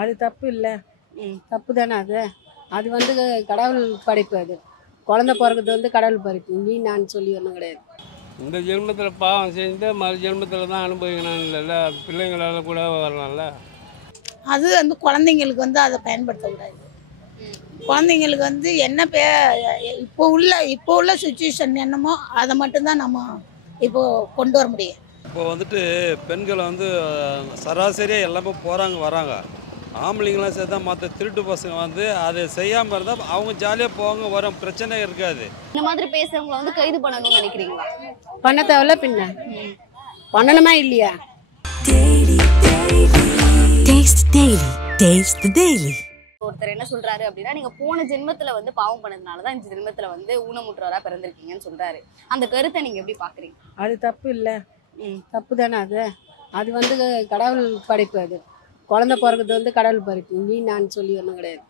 அது தப்பு இல்லை. தப்பு தானே அது. அது வந்து கடவுள் படைப்பு. அது குழந்தை பிறகுது வந்து கடவுள் படைப்பு. நீ நான் சொல்லி ஒன்றும் கிடையாது. இந்த ஜென்மத்தில் பாவம் செஞ்சு மறு ஜென்மத்தில் தான் அனுபவிக்கணும் இல்லைல்ல, அது பிள்ளைங்களால கூட வரலாம்ல. அது வந்து குழந்தைங்களுக்கு வந்து அதை பயன்படுத்தக்கூடாது. குழந்தைங்களுக்கு வந்து என்ன இப்போ உள்ள சுச்சுவேஷன் என்னமோ அதை மட்டும்தான் நம்ம இப்போ கொண்டு வர முடியும். இப்போ வந்துட்டு பெண்களை வந்து சராசரியாக எல்லாமே போகிறாங்க வராங்க. ஆம்பளைங்களாம் சேர்த்தா மற்ற திருட்டு பசங்க வந்து அதை செய்யாமல் இருந்தால் அவங்க ஜாலியாக போவாங்க, வர பிரச்சனை இருக்காது. இந்த மாதிரி பேசுறவங்களை வந்து கைது பண்ணணும்னு நினைக்கிறீங்களா? பண்ண தேவையில்ல, பின்ன பண்ணணுமா இல்லையா? ஒருத்தர் என்ன சொல்றாரு அப்படின்னா, நீங்க போன ஜென்மத்துல வந்து பாவம் பண்ணதுனாலதான் இந்த ஜென்மத்துல வந்து ஊனமுற்றவரா பிறந்திருக்கீங்கன்னு சொல்றாரு. அந்த கருத்தை நீங்க எப்படி பாக்குறீங்க? அது தப்பு இல்லை. தப்பு தானே அது. அது வந்து கடவுள் படைப்பு. அது குழந்தை பிறகுது வந்து கடவுள் படைப்பு. நீ நான் சொல்லி ஒன்றும் கிடையாது.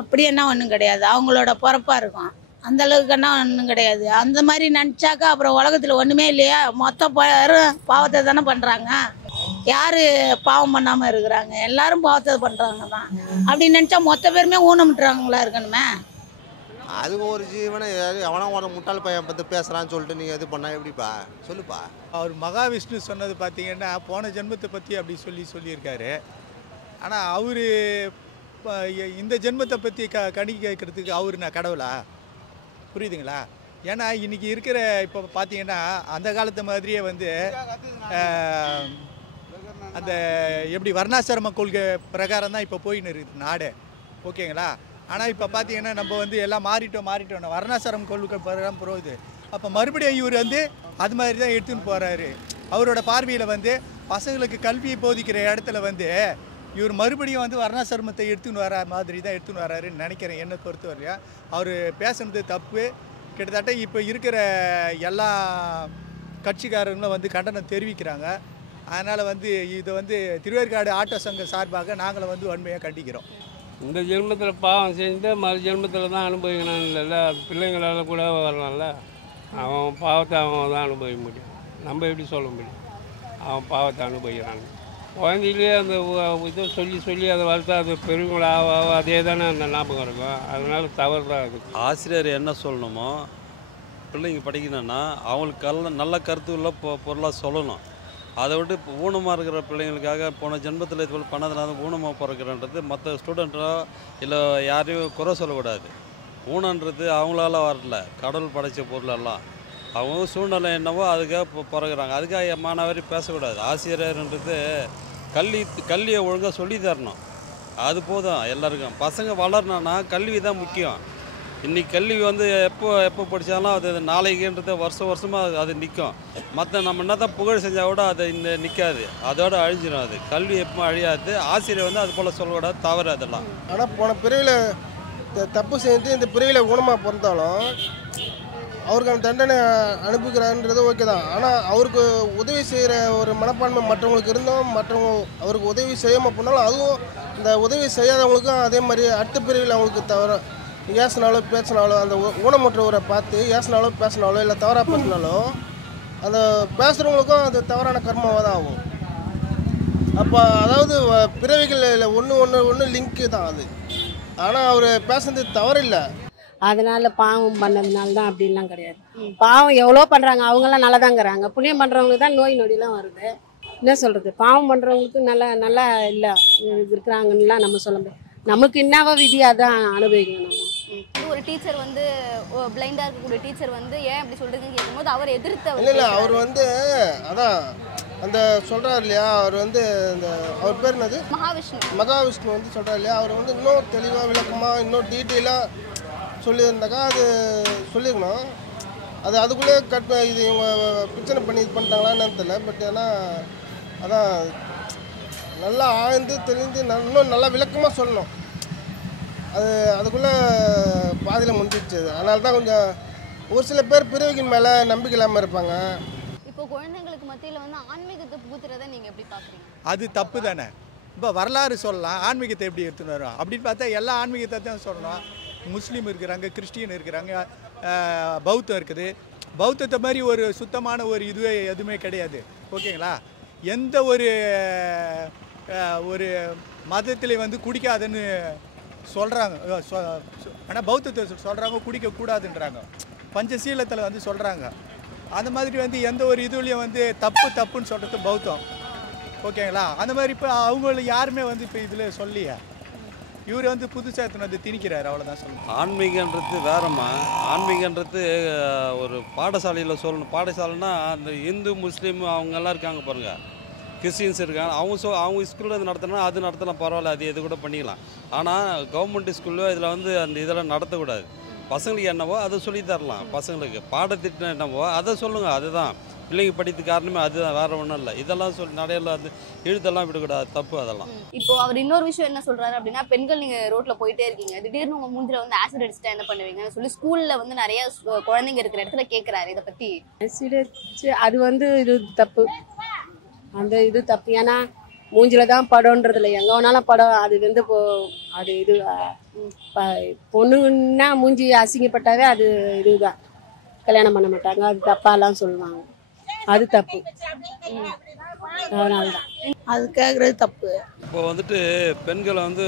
அப்படி என்ன ஒன்றும் கிடையாது. அவங்களோட பொறப்பாக இருக்கும். அந்த அளவுக்கு என்ன ஒன்றும் கிடையாது. அந்த மாதிரி நினச்சாக்கா அப்புறம் உலகத்தில் ஒன்றுமே இல்லையா? மொத்த பாவத்தை தானே பண்ணுறாங்க. யார் பாவம் பண்ணாமல் இருக்கிறாங்க? எல்லாரும் பாவத்தை பண்ணுறாங்க தான். அப்படி நினச்சா மொத்த பேருமே ஊனமுட்டுறாங்களா இருக்கணுமே? அது ஒரு ஜீவனை எவனா ஒரு முட்டாள் பையன் பற்றி பேசுகிறான்னு சொல்லிட்டு நீங்கள் இது பண்ணால் எப்படிப்பா? சொல்லுப்பா. அவர் மகாவிஷ்ணு சொன்னது பார்த்தீங்கன்னா போன ஜென்மத்தை பற்றி அப்படி சொல்லியிருக்காரு. ஆனால் அவர் இந்த ஜென்மத்தை பற்றி கணிக்க கேட்குறதுக்கு அவர் நான் கடவுளா? புரியுதுங்களா? ஏன்னா இன்றைக்கி இருக்கிற இப்போ பார்த்தீங்கன்னா அந்த காலத்து மாதிரியே வந்து அந்த எப்படி வர்ணாசிரம கொள்கை பிரகாரம் தான் இப்போ போயின்னு இருக்குது நாடு. ஓகேங்களா? ஆனால் இப்போ பார்த்தீங்கன்னா நம்ம வந்து எல்லாம் மாறிட்டோம். வர்ணாசிரம கொள்கை பிரகாரம் போகுது. அப்போ மறுபடியும் இவர் வந்து அது மாதிரி தான் எடுத்துன்னு போகிறாரு. அவரோட பார்வையில் வந்து பசங்களுக்கு கல்வியை போதிக்கிற இடத்துல வந்து இவர் மறுபடியும் வந்து வர்ணாசிரமத்தை எடுத்துன்னு வர மாதிரி தான் எடுத்துன்னு வராருன்னு நினைக்கிறேன். என்னை பொறுத்த வரையா அவர் பேசுனது தப்பு. கிட்டத்தட்ட இப்போ இருக்கிற எல்லா கட்சிக்காரங்களும் வந்து கண்டனம் தெரிவிக்கிறாங்க. அதனால் வந்து இதை வந்து திருவேற்காடு ஆட்டோ சங்க சார்பாக நாங்களும் வந்து வன்மையாக கண்டிக்கிறோம். இந்த ஜென்மத்தில் பாவம் செஞ்சு மறு ஜென்மத்தில் தான் அனுபவிக்கணும் இல்லைல்ல, அது பிள்ளைங்களால கூட வரலாம்ல. அவன் பாவத்தை அவன் தான் அனுபவிக்க முடியும். நம்ம எப்படி சொல்ல முடியும் அவன் பாவத்தை அனுபவிக்கிறான்னு? குழந்தையிலே அந்த இதை சொல்லி அதை வளர்த்தா அது பெருங்களை அதே தானே அந்த ஞாபகம் இருக்கும். அதனால தவறு தான் அது. ஆசிரியர் என்ன சொல்லணுமோ, பிள்ளைங்க படிக்கணும்னா அவங்களுக்கு நல்ல கருத்து உள்ள பொருளாக சொல்லணும். அதை விட்டு இப்போ ஊனமாக இருக்கிற பிள்ளைங்களுக்காக போன ஜென்மத்தில் இது போல் பண்ணதுனால ஊனமாக பிறக்கிறன்றது மற்ற ஸ்டூடெண்ட்டோ இல்லை யாரையும் குறை சொல்லக்கூடாது. ஊனன்றது அவங்களால வரல, கடவுள் படைத்த பொருளெல்லாம் அவங்க சூழ்நிலை என்னவோ அதுக்காக பிறகுறாங்க. அதுக்காக மாணவரி பேசக்கூடாது. ஆசிரியர்ன்றது கல்வியை ஒழுங்காக சொல்லி தரணும். அது போதும் எல்லாருக்கும். பசங்க வளரணும்னா கல்வி தான் முக்கியம். இன்றைக்கி கல்வி வந்து எப்போ படித்தாலும் அது நாளைக்குன்றது வருஷமாக அது நிற்கும். மற்ற நம்ம என்ன தான் புகழ் செஞ்சால் கூட அது நிற்காது, அதோடு அழிஞ்சிடும். அது கல்வி எப்போ அழியாது. ஆசிரியர் வந்து அது போல் சொல்லக்கூடாது, தவறு அதெல்லாம். ஆனால் போன பிரிவில் தப்பு செஞ்சு இந்த பிரிவில் ஊனமாக பிறந்தாலும் அவருக்கு அந்த தண்டனை அனுப்புகிறான்றது ஓகே தான். ஆனால் அவருக்கு உதவி செய்கிற ஒரு மனப்பான்மை மற்றவங்களுக்கு இருந்தோம். மற்றவங்க அவருக்கு உதவி செய்யாமல் போனாலும் அதுவும் இந்த உதவி செய்யாதவங்களுக்கும் அதே மாதிரி அடுத்த பிரிவில் அவங்களுக்கு தவிர ஏசினாலோ பேசினாலோ அந்த ஊனமுற்றவரை பார்த்து ஏசினாலோ பேசினாலோ இல்லை தவறாக பேசினாலோ அந்த பேசுகிறவங்களுக்கும் அது தவறான கர்மாவாக தான் ஆகும். அப்போ அதாவது பிறவிகள் ஒன்று லிங்க்கு தான் அது. ஆனால் அவர் பேசுறது தவறில்லை. அதனால பாவம் பண்ணதுனால தான் அப்படின்லாம் கிடையாது. பாவம் எவ்வளோ பண்ணுறாங்க, அவங்களாம் நல்லா தாங்கிறாங்க. புண்ணியம் பண்ணுறவங்களுக்கு தான் நோய் நொடிலாம் வருது. என்ன சொல்கிறது? பாவம் பண்ணுறவங்களுக்கு நல்லா இல்லை இருக்கிறாங்கன்னுலாம் நம்ம சொல்ல முடியாது. நமக்கு என்னவோ விதி அதான் அனுபவிக்கணும். நம்ம ஒரு டீச்சர் வந்து பிளைண்டா இருக்கக்கூடிய டீச்சர் வந்து ஏன் அப்படி சொல்றதுன்னு கேட்கும்போது அவர் எதிர்த்து இல்லை அவர் வந்து அதான் அந்த சொல்கிறார் இல்லையா, அவர் வந்து இந்த அவர் பேர் என்னது மகாவிஷ்ணு வந்து சொல்கிறார் இல்லையா, அவர் வந்து இன்னும் தெளிவாக விளக்கமாக இன்னும் டீட்டெயிலாக சொல்லியிருந்தாக்கா அது சொல்லியிருக்கணும். அது அதுக்குள்ளே இது இவங்க பிரச்சனை பண்ணி இது பண்ணிட்டாங்களான்னு தெரியல. பட் ஆனால் அதான் நல்லா ஆழ்ந்து தெரிந்து இன்னும் நல்லா விளக்கமாக சொல்லணும். அதுக்குள்ளே பாதியில் முடிஞ்சிடுச்சு. அதனால தான் கொஞ்சம் ஒரு சில பேர் பிரிவுகளின் மேலே நம்பிக்கை இல்லாமல் இருப்பாங்க. இப்போ குழந்தைங்களுக்கு மத்தியில் வந்து ஆன்மீகத்தை புகுத்துறதை நீங்கள் எப்படி பார்க்குறீங்க? அது தப்பு தானே. இப்போ வரலாறு சொல்லலாம், ஆன்மீகத்தை எப்படி எடுத்துன்னு வரோம் அப்படின்னு பார்த்தா எல்லா ஆன்மீகத்தை தான் சொல்லணும். முஸ்லீம் இருக்கிறாங்க, கிறிஸ்டியன் இருக்கிறாங்க, பௌத்தம் இருக்குது. பௌத்தத்தை மாதிரி ஒரு சுத்தமான ஒரு இதுவே எதுவுமே கிடையாது. ஓகேங்களா? எந்த ஒரு ஒரு மதத்தில் வந்து குடிக்காதுன்னு சொல்கிறாங்க. ஆனால் பௌத்தத்தை சொல்கிறாங்க குடிக்கக்கூடாதுன்றாங்க. பஞ்சசீலத்தில் வந்து சொல்கிறாங்க. அந்த மாதிரி வந்து எந்த ஒரு இதுலேயும் வந்து தப்புன்னு சொல்கிறது பௌத்தம். ஓகேங்களா? அந்த மாதிரி இப்போ அவங்கள யாருமே வந்து இப்போ இதில் சொல்லியா, இவர் வந்து புதுசாக எடுத்துன்னு வந்து திணிக்கிறார், அவ்வளோதான் சொல்லணும். ஆன்மீகன்றது வேறம்மா. ஆன்மீகன்றது ஒரு பாடசாலையில் சொல்லணும். பாடசாலைன்னா அந்த இந்து முஸ்லீம் அவங்கெல்லாம் இருக்காங்க பாருங்கள், கிறிஸ்டின்ஸ் இருக்காங்க, அவங்க ஸ்கூலில் இது நடத்தினா அது நடத்தலாம், பரவாயில்ல, அது எது கூட பண்ணிக்கலாம். ஆனால் கவர்மெண்ட் ஸ்கூலில் இதில் வந்து அந்த இதெல்லாம் நடத்தக்கூடாது. பசங்களுக்கு என்னவோ அதை சொல்லி தரலாம். பசங்களுக்கு பாடத்திட்டம் என்னவோ அதை சொல்லுங்கள். அதுதான் பிள்ளைங்க படித்த காரணமே அதுதான், வேறு ஒன்றும் இல்லை. இதெல்லாம் சொல்லி நடையில் வந்து எழுத்தெல்லாம் விடக்கூடாது, தப்பு அதெல்லாம். இப்போ அவர் இன்னொரு விஷயம் என்ன சொல்றாரு அப்படின்னா, பெண்கள் நீங்க ரோட்ல போயிட்டே இருக்கீங்க, திடீர்னு உங்க மூஞ்சில வந்து ஆசிட் அடிச்சுட்டா என்ன பண்ணுவீங்கன்னு சொல்லி ஸ்கூல்ல வந்து நிறைய குழந்தைங்க இருக்கிற இடத்துல கேட்கிறாரு. இதை பத்தி அது வந்து இது தப்பு, அந்த இது தப்பு. ஏன்னா மூஞ்சில தான் படம்ன்றது இல்லை, எங்கே வேணாலும் படம். அது வந்து அது இது பொண்ணுன்னா மூஞ்சி அசிங்கப்பட்டாவே அது இதுதான், கல்யாணம் பண்ண மாட்டாங்க, அது தப்பாலாம் சொல்லுவாங்க. அது தப்பு. அதனால தான் அது கேட்குறது தப்பு. இப்போ வந்துட்டு பெண்களை வந்து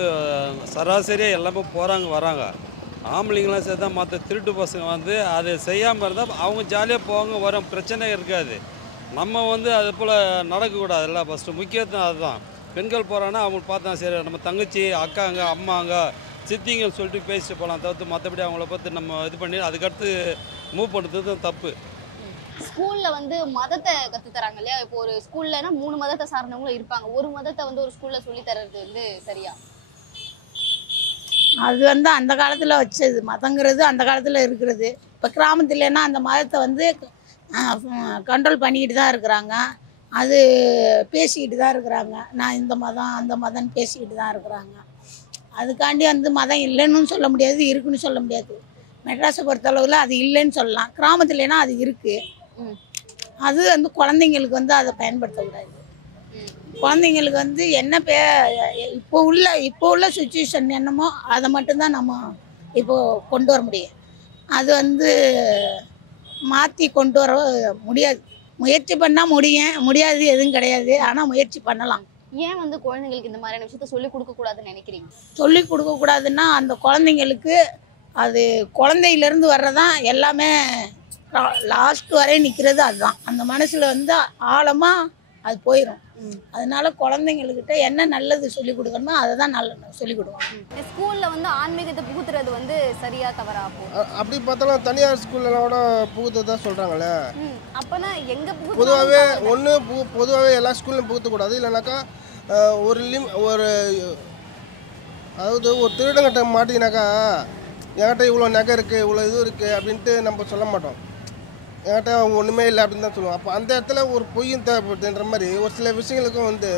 சராசரியாக எல்லாமே போகிறாங்க வராங்க. ஆம்பளைங்களாம் சேர்த்தா மற்ற திருட்டு பசங்க வந்து அதை செய்யாமல் இருந்தால் அவங்க ஜாலியாக போவாங்க, வரும், பிரச்சனை இருக்காது. நம்ம வந்து அது போல் நடக்கக்கூடாதுல்ல. ஃபஸ்ட்டு முக்கியத்துவம் அதுதான். பெண்கள் போகிறாங்கன்னா அவங்களுக்கு பார்த்தா சரி, நம்ம தங்கச்சி அக்காங்க அம்மாங்க சித்திங்கன்னு சொல்லிட்டு பேசிட்டு போகலாம், தவிர்த்து மற்றபடி அவங்கள பார்த்து நம்ம இது பண்ணி அதுக்கடுத்து மூவ் பண்ணுறது தப்பு. ஸ்கூல்ல வந்து மதத்தை கத்து தராங்க இல்லையா? இப்போ ஒரு ஸ்கூல்லனா 3 மதத்தை சார்ந்தவங்களும் இருப்பாங்க, ஒரு மதத்தை வந்து ஒரு ஸ்கூல்ல சொல்லி தர்றது வந்து சரியா? அது வந்து அந்த காலத்தில் வச்சது மதங்கிறது, அந்த காலத்தில் இருக்கிறது. இப்போ கிராமத்துலன்னா அந்த மதத்தை வந்து கண்ட்ரோல் பண்ணிக்கிட்டு தான் இருக்கிறாங்க. அது பேசிக்கிட்டு தான் இருக்கிறாங்க. நான் இந்த மதம் அந்த மதம்னு பேசிக்கிட்டு தான் இருக்கிறாங்க. அதுக்காண்டி வந்து மதம் இல்லைன்னு சொல்ல முடியாது, இருக்குன்னு சொல்ல முடியாது. மெட்ராஸை பொறுத்தளவில் அது இல்லைன்னு சொல்லலாம். கிராமத்துலனா அது இருக்குது. அது வந்து குழந்தைங்களுக்கு வந்து அதை பயன்படுத்தக்கூடாது. குழந்தைங்களுக்கு வந்து என்ன இப்போ உள்ள சுச்சுவேஷன் என்னமோ அதை மட்டும்தான் நம்ம இப்போது கொண்டு வர முடியும். அது வந்து மாற்றி கொண்டு வர முடியாது. முயற்சி பண்ணால் முடியாது எதுவும் கிடையாது. ஆனால் முயற்சி பண்ணலாம். ஏன் வந்து குழந்தைங்களுக்கு இந்த மாதிரியான விஷயத்த சொல்லி கொடுக்கக்கூடாதுன்னு நினைக்கிறீங்க? சொல்லி கொடுக்கக்கூடாதுன்னா அந்த குழந்தைங்களுக்கு அது குழந்தையிலேருந்து வர்றதான் எல்லாமே லாஸ்ட் வரை நிற்கிறது. அதுதான் அந்த மனசில் வந்து ஆழமாக அது போயிடும். அதனால குழந்தைங்கக்கிட்ட என்ன நல்லது சொல்லிக் கொடுக்கணுமோ அதை தான் நல்ல சொல்லிக் கொடுக்கணும். ஸ்கூல்ல வந்து ஆன்மீகத்தை புகுத்துறது வந்து சரியா தவறா? அப்படி பார்த்தாலும் தனியார் ஸ்கூல்லலாம் கூட புகுத்ததான் சொல்கிறாங்களே. அப்போனா எங்கே பொதுவாகவே எல்லா ஸ்கூல்லையும் புகுத்தக்கூடாது. இல்லைனாக்கா ஒரு அதாவது ஒரு திருடங்கிட்ட மாட்டினாக்கா என்கிட்ட இவ்வளோ நகை இருக்குது, இவ்வளோ இது இருக்குது அப்படின்ட்டு நம்ம சொல்ல மாட்டோம். என்கிட்ட அவங்க ஒன்றுமே இல்லை அப்படின்னு தான் சொல்லுவோம். அப்போ அந்த இடத்துல ஒரு பொய்யும் தேவைப்படுதுன்ற மாதிரி ஒரு சில விஷயங்களுக்கும் வந்து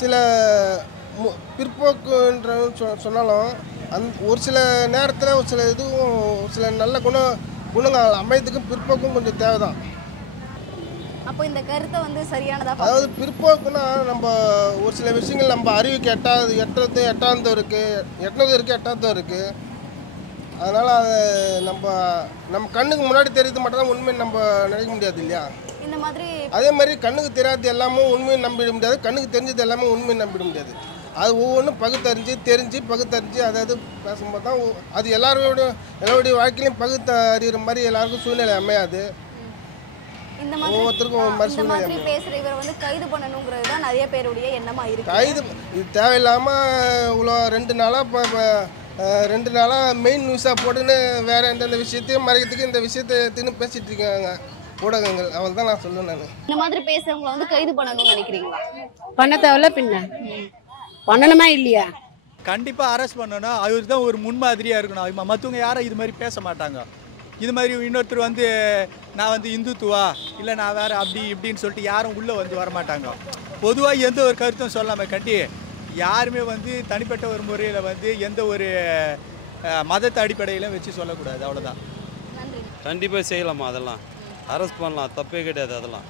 சில பிற்போக்குன்ற சொன்னாலும் ஒரு சில நேரத்தில் ஒரு சில இதுவும் சில நல்ல குணங்கள் அமையத்துக்கும் பிற்போக்கும் கொஞ்சம் தேவை தான். அப்போ இந்த கருத்தை வந்து சரியானதா? அதாவது பிற்போக்குன்னா நம்ம ஒரு சில விஷயங்கள் நம்ம அறிவுக்கு எட்டாவது இருக்குது. அதனால் அதை நம்ம கண்ணுக்கு முன்னாடி தெரியுது மட்டும் தான் உண்மை நம்ம நினைக்க முடியாது இல்லையா? இந்த மாதிரி அதே மாதிரி கண்ணுக்கு தெரியாதது எல்லாமே உண்மையை நம்பிட முடியாது, கண்ணுக்கு தெரிஞ்சது எல்லாமே உண்மையை நம்பிட முடியாது. அது ஒவ்வொன்றும் பகுத்தறிஞ்சு அதாவது பேசும்போது தான் அது எல்லாருடைய வாழ்க்கையிலையும் அறிகிற மாதிரி எல்லாருக்கும் சூழ்நிலை அமையாது. இந்த மாதிரி பேசுற இவரை வந்து கைது பண்ணணுங்கிறது தான் நிறைய பேருடைய எண்ணமா இருக்கு. இது தேவையில்லாமல் இவ்வளோ 2 நாளாக மெயின் நியூஸாக போட்டுன்னு வேற எந்தெந்த விஷயத்தையும் மறைக்கிறதுக்கு இந்த விஷயத்தை எடுத்துன்னு பேசிட்டு இருக்காங்க ஊடகங்கள். அவள் தான் நான் சொல்லுவேன். நான் இந்த மாதிரி பேசுறவங்களை வந்து கைது பண்ணணும்னு நினைக்கிறீங்களா? பண்ண தேவையில்ல, பின்ன பண்ணணுமா இல்லையா? கண்டிப்பாக அரெஸ்ட் பண்ணணும். அவர் தான் ஒரு முன்மாதிரியாக இருக்கணும். மற்றவங்க யாரும் இது மாதிரி பேச மாட்டாங்க. இது மாதிரி இன்னொருத்தர் வந்து நான் வந்து இந்துத்துவா இல்லை நான் வேறு அப்படி இப்படின்னு சொல்லிட்டு யாரும் உள்ளே வந்து வரமாட்டாங்க. பொதுவாக எந்த ஒரு கருத்தும் சொல்லாமல் கட்டி யாருமே வந்து தனிப்பட்ட ஒரு முறையில் வந்து எந்த ஒரு மதத்தை அடிப்படையிலும் வச்சு சொல்லக்கூடாது. அவ்வளோதான். கண்டிப்பாக செய்யலாமா, அதெல்லாம் அரெஸ்ட் பண்ணலாம், தப்பே கிடையாது அதெல்லாம்.